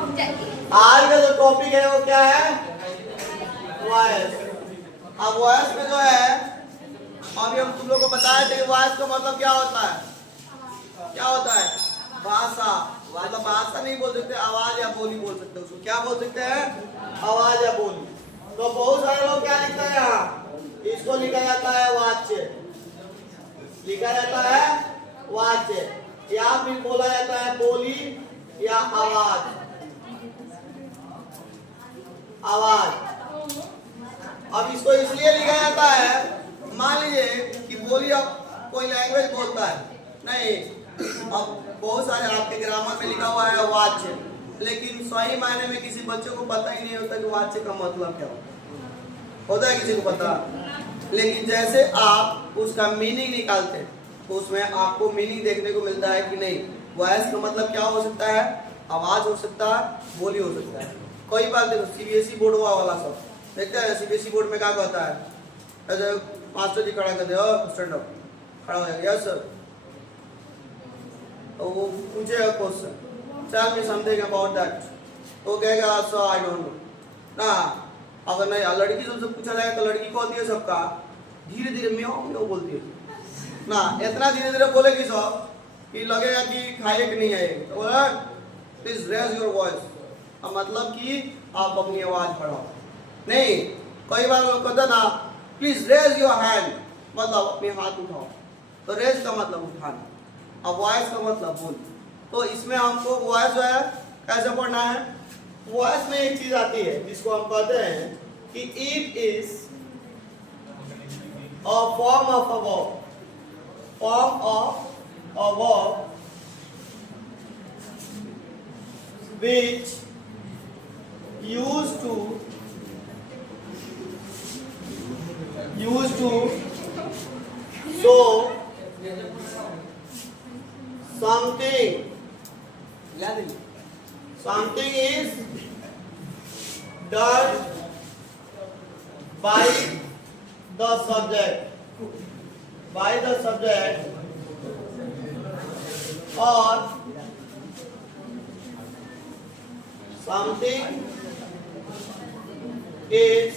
आज का जो टॉपिक है वो क्या है? वॉइस। अब वॉइस में जो है अभी हम तुम लोग को बताए थे वॉइस का मतलब क्या होता है? क्या होता है? भाषा। मतलब भाषा नहीं बोल सकते, आवाज या बोली बोल सकते हैं। उसको क्या बोल सकते हैं? आवाज या बोली। तो बहुत सारे लोग क्या लिखते हैं यहाँ? इसको लिखा जाता है वाच्य, लिखा जाता है वाच्य, या फिर बोला जाता है बोली या आवाज। आवाज। अब इसको इसलिए लिखा जाता है, मान लीजिए कि बोली अब कोई लैंग्वेज बोलता है, नहीं, अब बहुत सारे आपके ग्रामर में लिखा हुआ है वाच्य, लेकिन सही मायने में किसी बच्चे को पता ही नहीं होता कि वाच्य का मतलब क्या होता है? किसी को पता? लेकिन जैसे आप उसका मीनिंग निकालते हैं तो उसमें आपको मीनिंग देखने को मिलता है कि नहीं, वॉइस का मतलब क्या हो सकता है? आवाज हो सकता है, बोली हो सकता है। कोई बात देखो, सीबीएसई बोर्ड वाला सब देखते हैं, सीबीएसई बोर्ड में क्या कहता है? ऐसे मास्टर जी खड़ा कर दे, स्टैंड अप, खड़ा हो जाएगा, यस सर, तो वो पूछेगा question, tell me something about that, तो कहेगा सर आई डोंट नो ना। अगर नहीं लड़की से पूछा जाएगा तो लड़की को होती है सबका धीरे धीरे म्याऊ म्याऊ बोलती है ना, इतना धीरे धीरे बोलेगी सब कि लगेगा कि खाए कि नहीं आएगी। तो बोला प्लीज रेज योर वॉइस, अब मतलब कि आप अपनी आवाज बढ़ाओ। नहीं, कई बार लोग कहते ना प्लीज रेज योर हैंड, मतलब अपने हाथ उठाओ। तो रेज का मतलब उठाना, अब वॉइस का मतलब बोल। तो इसमें हमको वॉइस जो है कैसे पढ़ना है? वॉइस में एक चीज आती है जिसको हम कहते हैं कि it is a form of a verb, form of a verb which used to show something is done by the subject, or something is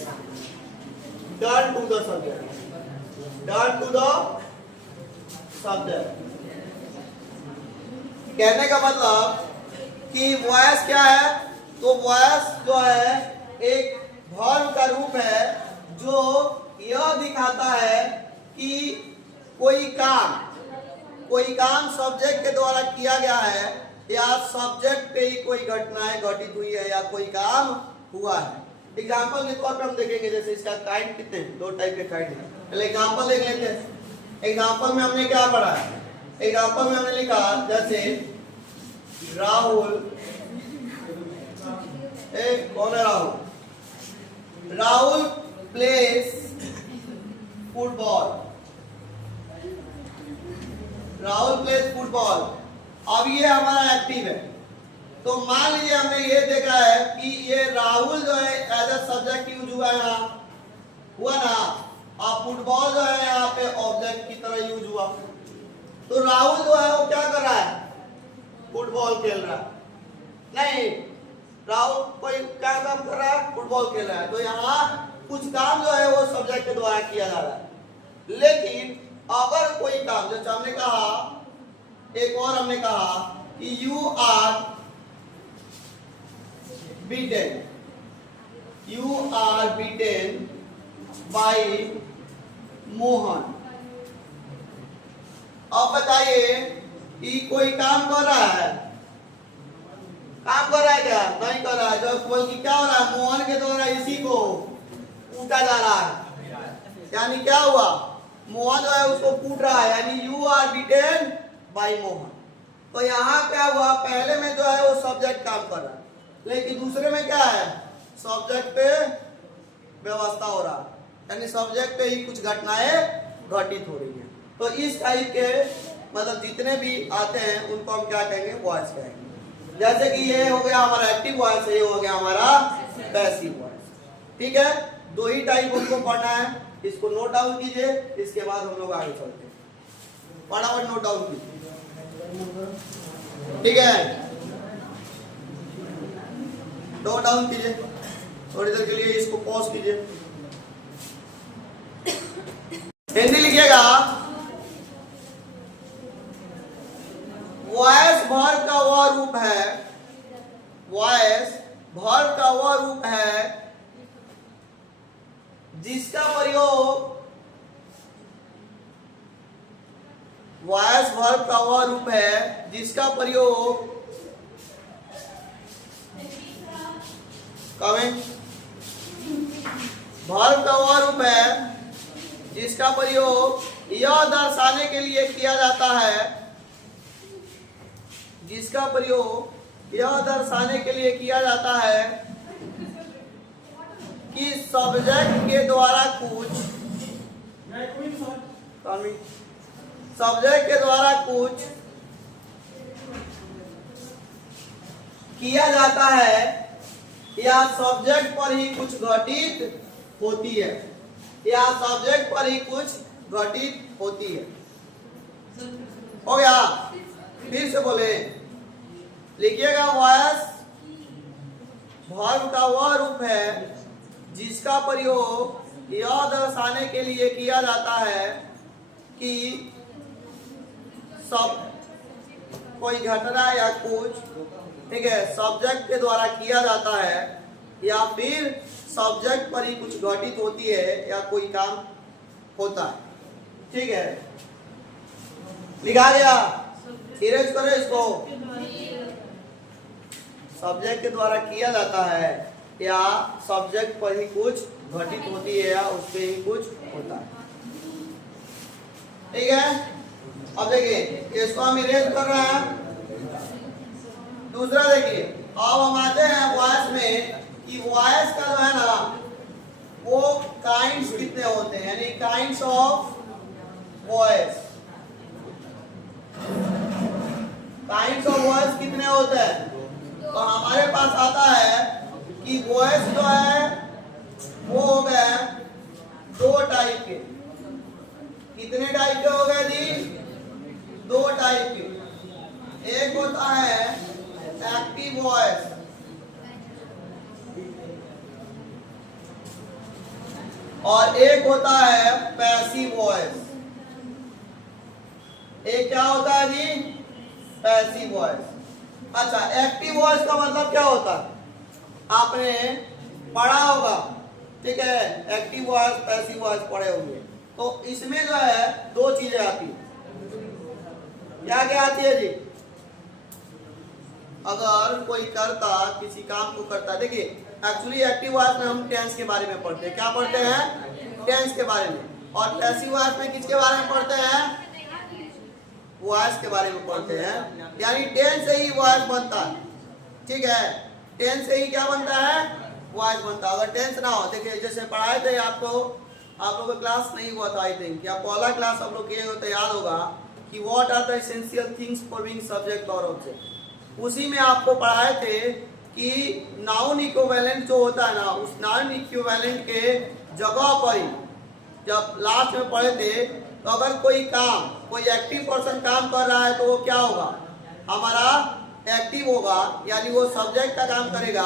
done to the subject, कहने का मतलब कि वॉइस क्या है? तो वॉइस जो है एक वर्ब का रूप है जो यह दिखाता है कि कोई काम सब्जेक्ट के द्वारा किया गया है, या सब्जेक्ट पे ही कोई घटनाएं घटित हुई है, या कोई काम हुआ है। एग्जाम्पल के तौर पर हम देखेंगे, जैसे इसका काइंड कितने हैं? 2 टाइप के काइंड हैं। पहले एग्जाम्पल देख लेते हैं। एग्जाम्पल में हमने क्या पढ़ा है? एग्जाम्पल में हमने लिखा जैसे राहुल, कौन है Rahul? Rahul place football, Rahul place football. अब ये हमारा एक्टिव है, तो मान लीजिए हमने ये देखा है कि ये राहुल जो है एज ए सब्जेक्ट यूज हुआ है, यहाँ हुआ ना, और फुटबॉल जो है यहाँ पे ऑब्जेक्ट की तरह यूज हुआ। तो राहुल जो है वो क्या कर रहा है? फुटबॉल खेल रहा है। नहीं, राहुल कोई क्या काम कर रहा है? फुटबॉल खेल रहा है। तो यहाँ कुछ काम जो है वो सब्जेक्ट के द्वारा किया जा रहा है। लेकिन अगर कोई काम, जैसे हमने कहा, एक और हमने कहा कि you are beaten by Mohan. अब बताइए कि कोई काम कर रहा है? काम कर रहा है क्या? नहीं कर रहा है। जब बल्कि क्या हो रहा है? मोहन के द्वारा इसी को कूटा जा रहा है। यानी क्या हुआ? मोहन जो है उसको कूट रहा है, यानी you are beaten by Mohan. तो यहाँ क्या हुआ? पहले में जो है वो सब्जेक्ट काम कर रहा है, लेकिन दूसरे में क्या है? सब्जेक्ट पे व्यवस्था हो रहा है, यानी सब्जेक्ट पे ही कुछ घटनाएं घटित हो रही है। तो इस टाइप के मतलब जितने भी आते हैं उनको हम क्या कहेंगे? वॉइस कहेंगे। जैसे कि ये हो गया हमारा एक्टिव वॉइस, ये हो गया हमारा पैसिव वॉइस। ठीक है, 2 ही टाइप उनको पढ़ना है। इसको नोट डाउन कीजिए, इसके बाद हम लोग आगे चलते हैं। फटाफट नोट डाउन कीजिए, ठीक है। नोट डाउन कीजिए, थोड़ी देर के लिए इसको पॉज कीजिए। हिंदी लिखिएगा, वॉइस वर्ब का वह रूप है, वॉइस वर्ब का वह रूप है जिसका प्रयोग, वॉइस वर्ब का वह रूप है जिसका प्रयोग कमेंट, वर्ब का वह रूप है जिसका प्रयोग यह दर्शाने के लिए किया जाता है, जिसका प्रयोग यह दर्शाने के लिए किया जाता है कि सब्जेक्ट के द्वारा कुछ, सब्जेक्ट के द्वारा कुछ किया जाता है या सब्जेक्ट पर ही कुछ घटित होती है, या सब्जेक्ट पर ही कुछ घटित होती है। हो गया? फिर से बोले, लिखिएगा, वॉइस वर्ब का वह रूप है जिसका प्रयोग यह दर्शाने के लिए किया जाता है कि सब कोई घटना या कुछ, ठीक है, सब्जेक्ट के द्वारा किया जाता है या फिर सब्जेक्ट पर ही कुछ घटित होती है या कोई काम होता है। ठीक है, लिखा गया, इरेज करो इसको। सब्जेक्ट के द्वारा किया जाता है या सब्जेक्ट पर ही कुछ घटित होती है या उस पर ही कुछ होता है। ठीक है, अब देखिए इसको हम इरेज कर रहे हैं। दूसरा देखिए, अब हम आते हैं वॉइस में कि वॉइस का जो है ना वो काइंड्स कितने होते हैं, यानी kinds of voice, kinds of voice कितने होते हैं। तो हमारे पास आता है कि वॉइस जो है वो हो गए दो टाइप के। कितने टाइप के हो गए जी? दो टाइप के। एक होता है एक्टिव वॉइस, और एक होता है पैसिव वॉइस। एक क्या होता है जी? Passive voice. अच्छा, एक्टिव वॉइस का मतलब क्या होता है? आपने पढ़ा होगा, ठीक है, एक्टिव वॉइस पैसिव वॉइस पढ़े होंगे। तो इसमें जो है दो चीजें आती है। क्या क्या आती है जी? अगर कोई करता, किसी काम को करता, देखिए एक्चुअली एक्टिव वॉइस में हम टेंस के बारे में पढ़ते हैं। क्या पढ़ते हैं? टेंस के बारे में। और पैसिव वॉइस में किसके बारे में पढ़ते हैं? वॉइस के बारे में पढ़ते हैं। यानी टेंस से ही वॉइस बनता है। ठीक है, टेंस से ही क्या बनता है? वॉइस बनता है। अगर टेंस ना हो, देखिए जैसे पढ़ाए थे आपको, आप लोगों का क्लास नहीं हुआ था, आई थिंक, या पहला क्लास आप लोग किए हो तो याद होगा कि what are the essential things for being subject और ऑब्जेक्ट। उसी में आपको पढ़ाए थे कि नाउन इक्विवेलेंट जो होता है ना, उस नाउन इक्विवेलेंट के जगह पर ही जब लास्ट में पढ़े थे, तो अगर कोई काम, कोई एक्टिव पर्सन काम कर रहा है तो वो क्या होगा? हमारा एक्टिव होगा, यानी वो सब्जेक्ट का काम करेगा।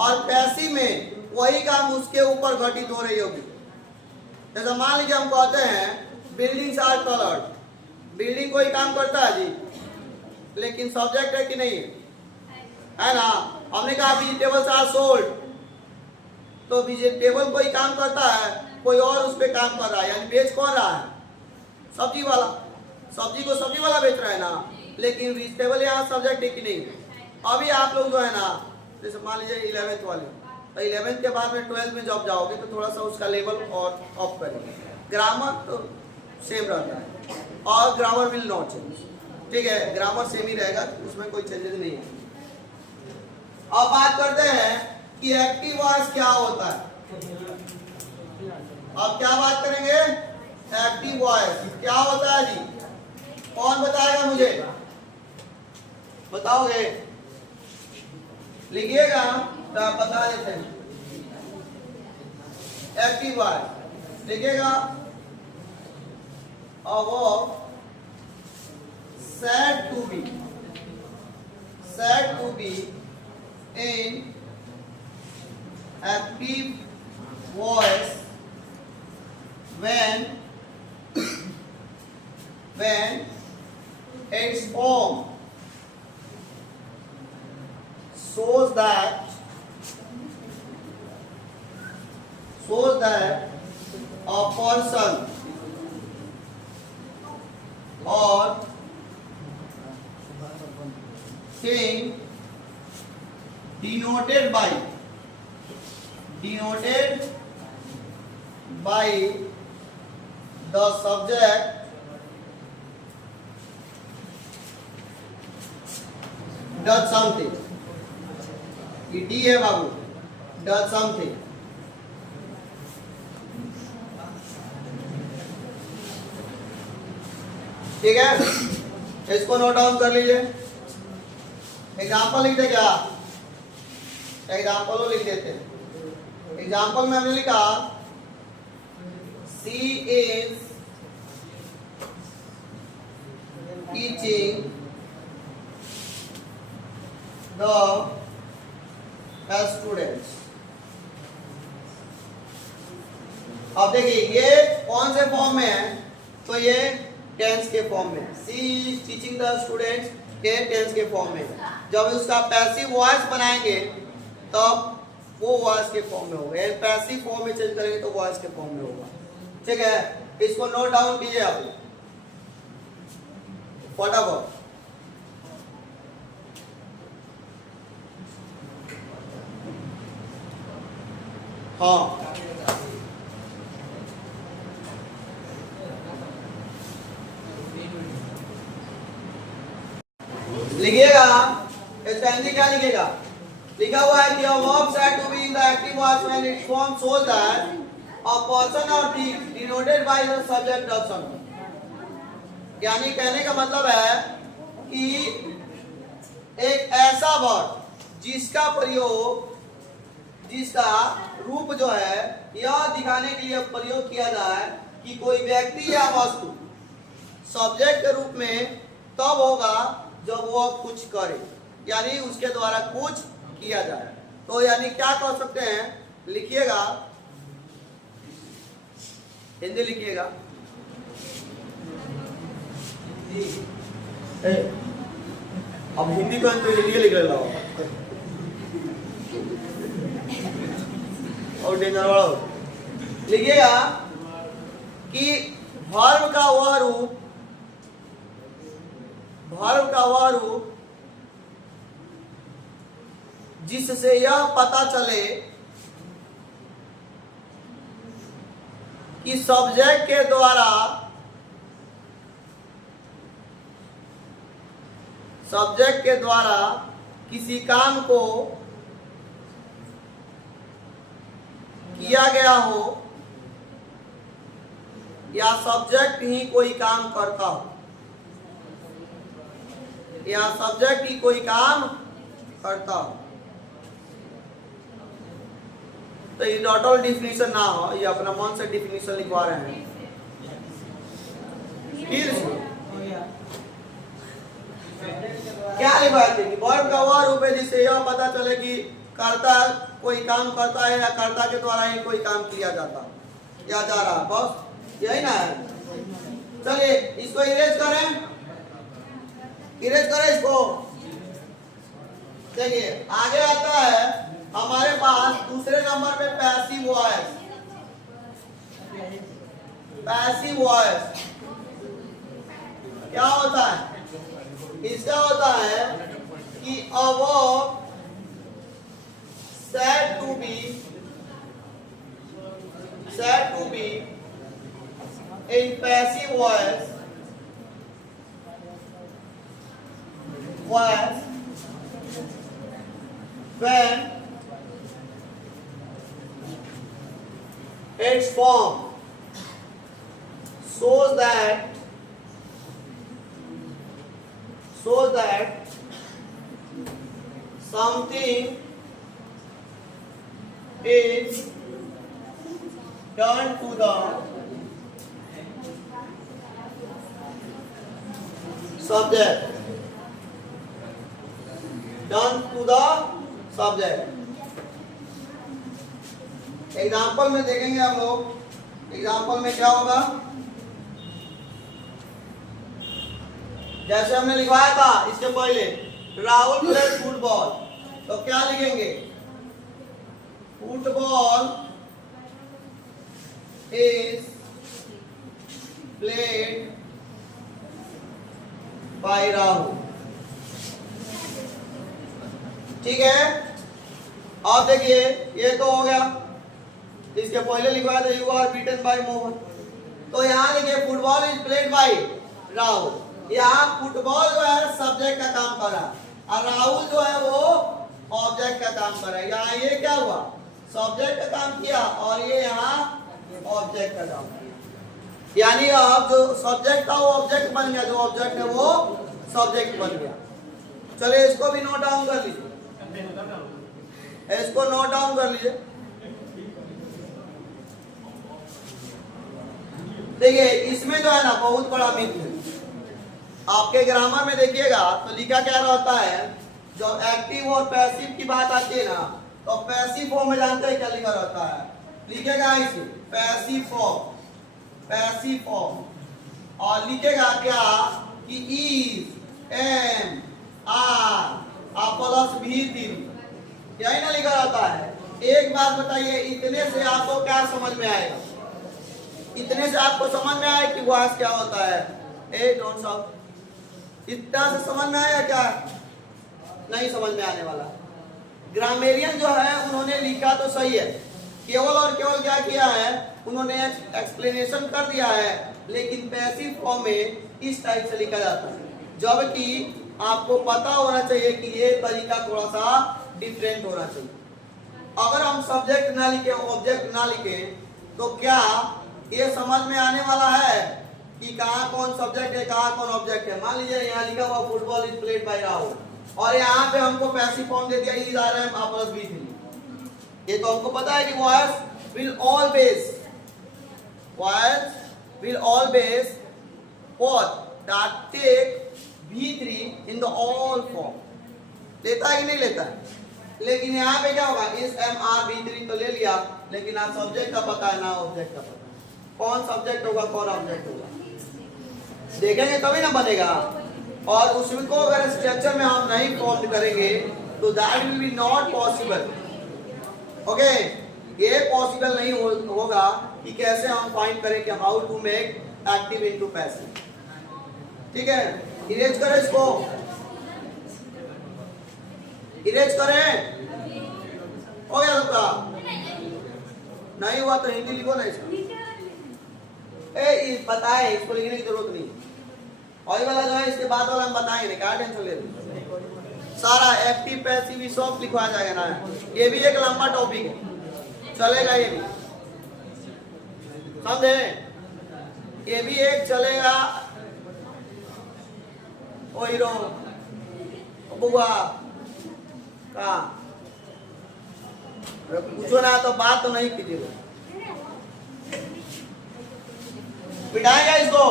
और पैसिव में वही काम उसके ऊपर घटित हो रही होगी। जैसे मान लीजिए हम कहते हैं बिल्डिंग्स आर कलर्ड, बिल्डिंग कोई काम करता है जी, लेकिन सब्जेक्ट है कि नहीं है ना। हमने कहा वेजिटेबल्स आर सोल्ड, तो वेजिटेबल कोई काम करता है, कोई और उस पर काम कर रहा है, यानी बेच कौन रहा है? सब्जी वाला। सब्जी को सब्जी वाला बेच रहा है ना, लेकिन वेजिटेबल यहाँ सब्जेक्ट है कि नहीं। अभी आप लोग जो है ना, जैसे मान लीजिए 11th वाले, तो 11th के बाद में 12th में जब जाओगे तो थोड़ा सा उसका लेवल और अप करेंगे। ग्रामर तो सेम रहता है और ग्रामर विल नॉट चेंज। ठीक है, ग्रामर सेम ही रहेगा, उसमें कोई चेंजेस नहीं है। अब बात करते हैं कि एक्टिव वॉइस क्या होता है। अब क्या बात करेंगे? एक्टिव वॉइस क्या होता है जी? कौन बताएगा मुझे? बताओगे? लिखिएगा तो आप बता देते हैं। एक्टिव वॉइस लिखिएगा, और वो said to be in active voice when its form shows that a person or thing denoted by the subject does something. ये डी है बाबू, does something. ठीक है, इसको नोट डाउन कर लीजिए. एग्जाम्पल लिखते क्या, एग्जाम्पल लिख देते हैं. एग्जाम्पल में हमने लिखा सी इज टीचिंग द स्टूडेंट्स. अब देखिए ये कौन से फॉर्म में है, तो ये टेंस के फॉर्म में. सी इज टीचिंग द स्टूडेंट्स के टेंस के फॉर्म में. जब उसका पैसिव वॉइस बनाएंगे तब वो वॉइस के फॉर्म में होगा. पैसिव फॉर्म में चेंज करेंगे तो वॉइस के फॉर्म में होगा. ठीक है, इसको नोट डाउन कीजिए आप फटाफट. हाँ लिखिएगा. इसका हिंदी क्या लिखिएगा, लिखा हुआ है कि a verb said to be in the active voice when its form shows that a person or thing denoted by the subject does something. यानी कहने का मतलब है कि एक ऐसा वर्ब जिसका प्रयोग, जिसका रूप जो है यह दिखाने के लिए प्रयोग किया जाए कि कोई व्यक्ति या वस्तु सब्जेक्ट के रूप में तब होगा जब वो कुछ करे, यानी उसके द्वारा कुछ किया जाए. तो यानी क्या कर सकते हैं, लिखिएगा, हिंदी लिखिएगा. अब हिंदी को तो हिंदी लिख रहा हो और डेंजर वाला हो. लिखिएगा कि वर्ब का वह रूप, वर्ब का वह रूप जिससे यह पता चले कि सब्जेक्ट के द्वारा किसी काम को किया गया हो या सब्जेक्ट ही कोई काम करता हो, या सब्जेक्ट ही कोई काम करता हो. तो ये टोटल डिफिनीशन ना हो, ये अपना मन से डिफिनीशन लिखवा रहे हैं. फिर क्या लिखवाए थे कि वर्ब का वह रूप है जिससे यह पता चले कि कर्ता कोई काम करता है या कर्ता के द्वारा ही कोई काम किया जाता या जा रहा. बस यही ना है. चलिए इसको इरेज करें, इरेज करें इसको. देखिए आगे आता है हमारे पास दूसरे नंबर पे पैसिव वॉइस. पैसिव वॉइस क्या होता है, इसका होता है कि a verb said to be in passive voice when its form shows that something is done to the subject. Done to the subject. Example में देखेंगे हम लोग। एग्जाम्पल में क्या होगा, जैसे हमने लिखवाया था इसके पहले, राहुल प्लेड फुटबॉल, तो क्या लिखेंगे, football is played by Rahul. ठीक है, अब देखिए ये तो हो गया। इसके पहले लिखवाया था you are beaten by Mohan, तो यहाँ देखिए football is played by Rahul. यहाँ फुटबॉल जो है सब्जेक्ट का काम कर रहा है और राहुल जो है वो ऑब्जेक्ट का काम कर रहा है। यहाँ ये क्या हुआ, सब्जेक्ट का काम किया और ये यहाँ ऑब्जेक्ट का काम किया। यानी अब जो सब्जेक्ट था वो ऑब्जेक्ट बन गया, जो ऑब्जेक्ट है वो सब्जेक्ट बन गया। चलिए इसको भी नोट डाउन कर लीजिए, इसको नोट डाउन कर लीजिए। देखिए इसमें जो है ना बहुत बड़ा मिथ है। आपके ग्रामर में देखिएगा तो लिखा क्या रहता है, जब एक्टिव और पैसिव की बात आती है ना, तो पैसिव फॉर्म में जानते हैं क्या लिखा रहता है, लिखेगा इसे पैसिव फॉर्म, पैसिव फॉर्म, और लिखेगा क्या कि इज एम आर प्लस भी यही ना लिखा रहता है। एक बात बताइए, इतने से आपको क्या समझ में आएगा, इतने से आपको समझ में आए कि वॉइस क्या होता है, ए डोंट साउंड, इतना से समझ में आया क्या, नहीं समझ में आने वाला। ग्रामेरियन जो है उन्होंने लिखा तो सही है, केवल और केवल क्या किया है, उन्होंने एक्सप्लेनेशन कर दिया है, लेकिन पैसिव फॉर्म में इस टाइप से लिखा जाता है, जबकि आपको पता होना चाहिए कि ये तरीका थोड़ा सा डिफरेंट होना चाहिए। अगर हम सब्जेक्ट ना लिखे, ऑब्जेक्ट ना लिखे, तो क्या ये समझ में आने वाला है कि कहाँ कौन सब्जेक्ट है कहाँ कौन ऑब्जेक्ट है। मान लीजिए यहाँ लिखा हुआ football is played by Rahul और यहाँ पे हमको पैसिव फॉर्म दे दिया is are am plus V three. ये तो हमको पता है कि voice will always what that take V3 in the all form, लेता है कि नहीं लेता है। लेकिन यहाँ पे क्या होगा, इस MR V3 तो ले लिया, लेकिन आप सब्जेक्ट का पता है ना ऑब्जेक्ट का पता है, कौन सब्जेक्ट होगा कौन ऑब्जेक्ट होगा, देखेंगे तभी ना बनेगा। और उसको अगर स्ट्रक्चर में हम नहीं फॉर्म करेंगे तो that will be not possible. Okay, ये पॉसिबल नहीं होगा कि कैसे हम फाइंड करें कि how to make active into passive. ठीक है, इरेज करें इसको, इरेज करें, हो गया सबका, नहीं हुआ तो हिंदी लिखो ना इसका। पता है इसको लिखने की जरूरत नहीं, और वाला जो है इसके बाद वाला हम बताएंगे, क्या टेंशन ले रहे, सारा एक्टिव पैसिव सब लिखवाया जाएगा ना। ये भी एक लंबा टॉपिक है, चलेगा ये भी, समझे, ये भी एक चलेगा। ओ हीरो बुआ का पूछो ना तो बात तो नहीं कीजिएगा, बिठाएगा इसको।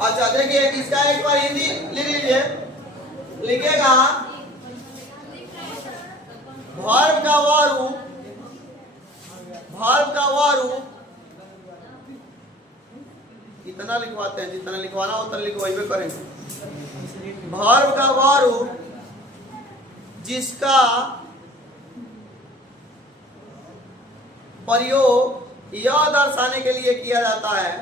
अच्छा देखिए इसका एक बार हिंदी लिख लीजिए, लिखेगा वर्ब का वह रूप, वर्ब का वह रूप, इतना लिखवाते हैं जितना लिखवाना उतना लिखवाइबे करेंगे। वर्ब का वह रूप जिसका प्रयोग यह दर्शाने के लिए किया जाता है,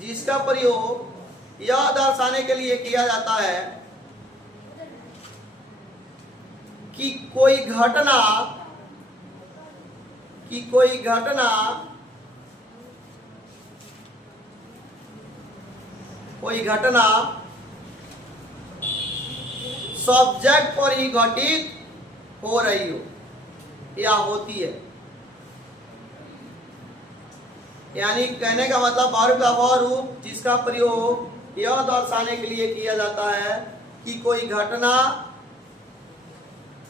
जिसका प्रयोग यह दर्शाने के लिए किया जाता है कि कोई घटना सब्जेक्ट पर ही घटित हो रही हो या होती है। यानी कहने का मतलब वर्ब का वह रूप जिसका प्रयोग यह दर्शाने के लिए किया जाता है कि कोई घटना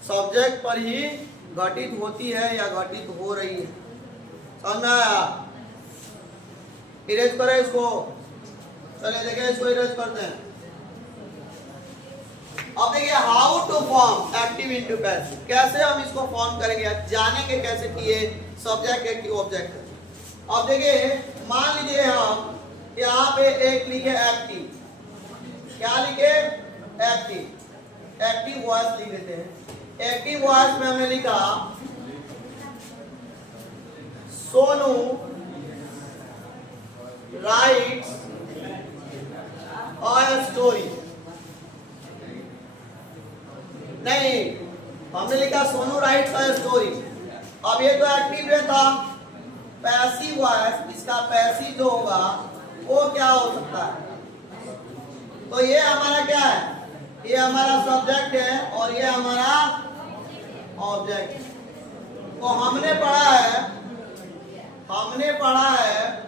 सब्जेक्ट पर ही घटित होती है या घटित हो रही है। समझ में आया? इरेज करें इसको, चले देखें इसको इरेज करते हैं। अब देखिए how to form active into passive, कैसे हम इसको फॉर्म करेंगे, जानेंगे कैसे कि ये सब्जेक्ट एक्टिव ऑब्जेक्ट है। अब देखिए मान लीजिए हम यहाँ पे एक लिखे एक्टिव, क्या लिखे एक्टिव, एक्टिव वॉइस लिख देते हैं। एक्टिव वॉइस में हमने लिखा सोनू राइट्स अ स्टोरी, नहीं हमने लिखा सोनू राइट्स अ स्टोरी। अब ये तो एक्टिव रहता, पैसिव वॉइस, इसका पैसिव जो होगा वो क्या हो सकता है, तो ये हमारा क्या है, ये हमारा सब्जेक्ट है और ये हमारा ऑब्जेक्ट है। तो हमने पढ़ा है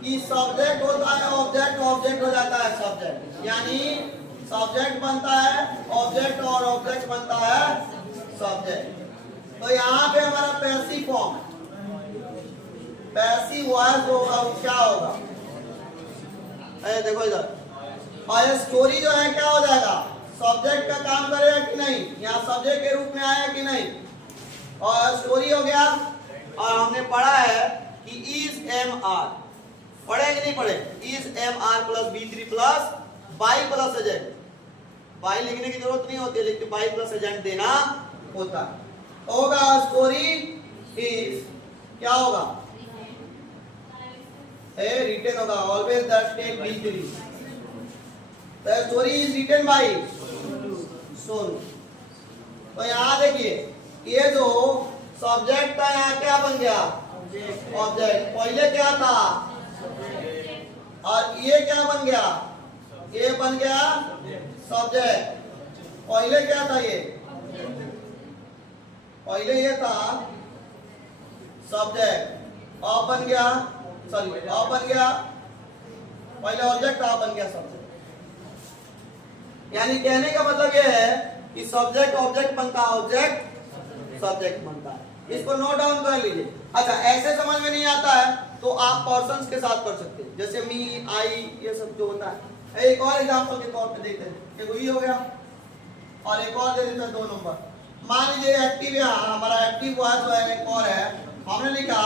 कि सब्जेक्ट होता है ऑब्जेक्ट, ऑब्जेक्ट हो जाता है सब्जेक्ट, यानी सब्जेक्ट बनता है ऑब्जेक्ट और ऑब्जेक्ट बनता है सब्जेक्ट। तो यहाँ पे हमारा पैसिव फॉर्म, पैसिव वॉइस होगा, वो क्या होगा, अरे देखो इधर, और स्टोरी जो है क्या हो जाएगा, सब्जेक्ट का काम करेगा कि नहीं, यहाँ सब्जेक्ट के रूप में आया कि नहीं, और स्टोरी हो गया। और हमने पढ़ा है कि इज एम आर, पढ़े कि नहीं पढ़े, is am are plus V three plus by plus agent, by लिखने की जरूरत नहीं होती है लेकिन बाई प्लस एजेंट देना होता है। तो होगा स्टोरी इज क्या होगा, रिटन होगा always that take V three, the story is written by Sonu. तो यहाँ देखिए ये जो सब्जेक्ट था यहाँ क्या बन गया, ऑब्जेक्ट, पहले क्या था, और ये क्या बन गया, ये बन गया सब्जेक्ट, पहले क्या था, ये पहले ये था सब्जेक्ट, अब बन गया, सॉरी अब बन गया, पहले ऑब्जेक्ट अब बन गया सब्जेक्ट। यानी कहने का मतलब ये है कि सब्जेक्ट ऑब्जेक्ट बनता है, ऑब्जेक्ट सब्जेक्ट बनता है। इसको नोट डाउन कर लीजिए। अच्छा ऐसे समझ में नहीं आता है तो आप पर्सन्स के साथ पढ़ सकते हैं, जैसे मी, आई, ये सब जो होता है। एक और एग्जांपल के तौर पे देखते हैं, देखो ये हो गया और एक और दे देते हैं 2 नंबर। मान लीजिए एक्टिव, यहाँ हमारा एक्टिव वॉइस जो है एक और है, हमने लिखा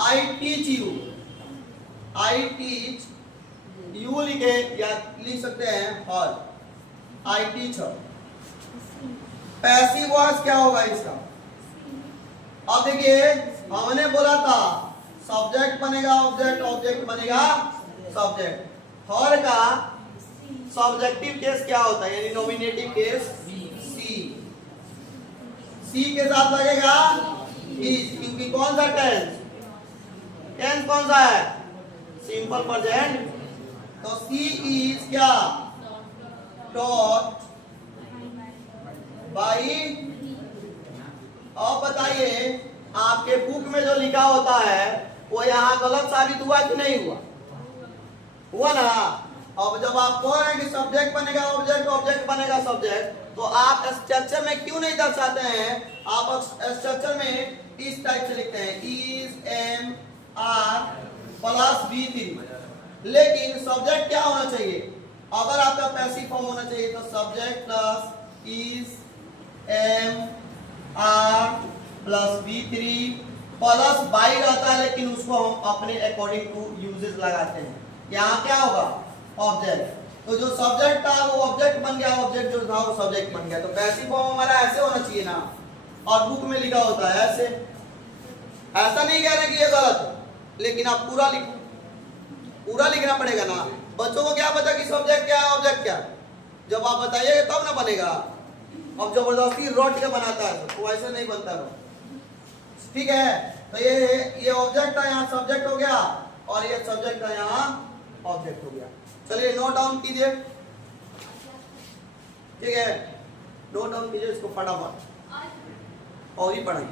I teach you, I teach you लिखे या लिख सकते हैं her, I teach her. Passive voice क्या होगा इसका, अब देखिए हमने बोला था सब्जेक्ट बनेगा ऑब्जेक्ट, ऑब्जेक्ट बनेगा सब्जेक्ट। हर का सब्जेक्टिव केस क्या होता है, यानी नॉमिनेटिव केस सी, सी के साथ लगेगा इज, क्योंकि कौन सा टेंस, टेंस कौन सा है, सिंपल प्रेजेंट। तो सी इज क्या, टॉट बाई। अब बताइए आपके बुक में जो लिखा होता है वो यहाँ गलत साबित हुआ कि नहीं हुआ, हुआ ना। अब जब आप कह रहे हैं कि सब्जेक्ट बनेगा ऑब्जेक्ट, ऑब्जेक्ट बनेगा सब्जेक्ट, तो आप स्ट्रक्चर में क्यों नहीं दर्शाते हैं, आप स्ट्रक्चर में इस टाइप से लिखते हैं is am are plus V three, लेकिन सब्जेक्ट क्या होना चाहिए, अगर आपका पैसिव फॉर्म होना चाहिए तो subject plus is am are plus V three plus by रहता है, लेकिन उसको हम अपने अकॉर्डिंग टू यूजेस लगाते हैं। यहाँ क्या होगा, ऑब्जेक्ट, तो जो सब्जेक्ट था वो ऑब्जेक्ट बन गया, ऑब्जेक्ट जो था वो सब्जेक्ट बन गया। तो पैसिव फॉर्म हमारा ऐसे होना चाहिए ना, और बुक में लिखा होता है ऐसे। ऐसा नहीं कह रहे कि ये गलत है, लेकिन आप पूरा लिखो, पूरा लिखना पड़ेगा ना। बच्चों को क्या पता कि सब्जेक्ट क्या है ऑब्जेक्ट क्या, जब आप बताइएगा तब ना बनेगा। अब जबरदस्ती रट के बनाता है तो ऐसे नहीं बनता है, ठीक है। तो ये ऑब्जेक्ट था, यहाँ सब्जेक्ट हो गया, और ये सब्जेक्ट था, यहाँ ऑब्जेक्ट हो गया। चलिए नोट डाउन कीजिए, ठीक है, नोट डाउन कीजिए इसको फटाफट और ही पढ़ाइए।